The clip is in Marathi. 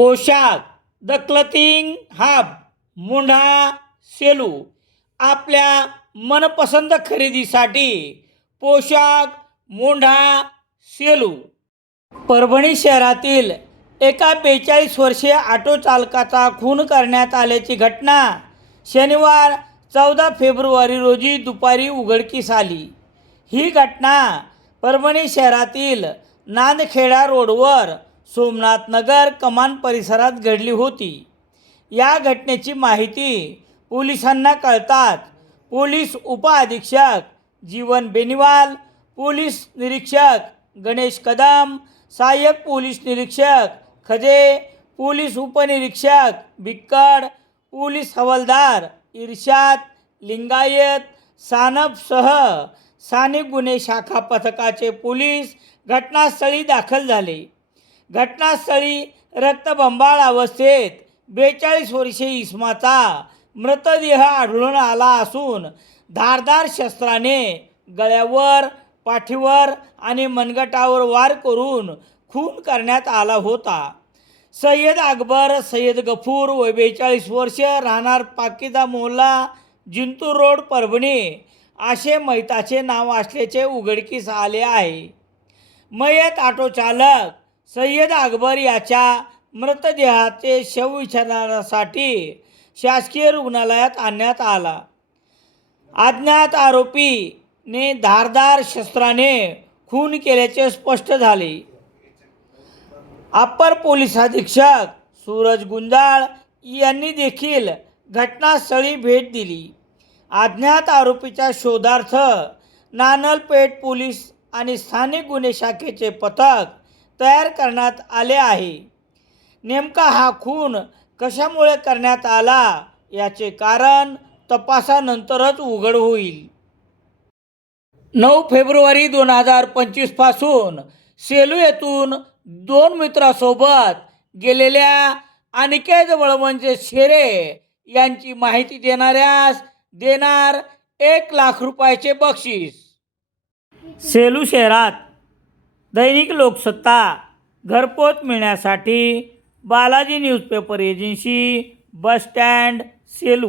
पोशाख the clothing hub Mundha Selu. आपल्या मनपसंत खरेदीसाठी पोशाख मुंढा सेलू. परभणी शहरातील एका बेचाळीस वर्षीय ऑटो चालकाचा खून करण्यात आल्याची घटना शनिवार चौदा फेब्रुवारी रोजी दुपारी उघडकीस आली. ही घटना परभणी शहरातील नांदखेडा रोडवर सोमनाथ नगर कमान परिसरात घडली होती. या घटनेची माहिती पोलिसांना कळताच पोलीस उपअधीक्षक जीवन बेनिवाल पोलीस निरीक्षक गणेश कदम सहाय्यक पोलीस निरीक्षक खजे पोलीस उपनिरीक्षक बिक्कड पोलीस हवालदार इर्शाद लिंगायत सानपसह स्थानिक गुन्हे शाखा पथकाचे पोलीस घटनास्थळी दाखल झाले. घटनास्थळी रक्तबंबाळ अवस्थेत बेचाळीस वर्षे इस्माचा मृतदेह आढळून आला असून धारदार शस्त्राने गळ्यावर पाठीवर आणि मनगटावर वार करून खून करण्यात आला होता. सय्यद अकबर सय्यद गफूर व बेचाळीस वर्ष राहणार पाकिदा मोहल्ला जिंतूर रोड परभणी असे मैताचे नाव असल्याचे उघडकीस आले आहे. मयत ऑटो चालक सय्यद अकबर याच्या मृतदेहाचे शवविच्छेदनासाठी शासकीय रुग्णालयात आणण्यात आला. अज्ञात आरोपीने धारदार शस्त्राने खून केल्याचे स्पष्ट झाले. अप्पर पोलीस अधीक्षक सूरज गुंजाळ यांनी देखील घटनास्थळी भेट दिली. अज्ञात आरोपीच्या शोधार्थ नानलपेठ पोलीस आणि स्थानिक गुन्हे शाखेचे पथक तयार करण्यात आले आहे. नेमका हा खून कशामुळे करण्यात आला याचे कारण तपासानंतरच उघड होईल. नऊ फेब्रुवारी दोन हजार पंचवीसपासून सेलू येथून दोन मित्रासोबत गेलेल्या अनिकेत वळवंचे म्हणजे शेरे यांची माहिती देणाऱ्यास देणार एक लाख रुपयाचे बक्षीस. सेलू शहरात दैनिक लोकसत्ता घरपोच मिळण्यासाठी Balaji newspaper agency bus stand Selu.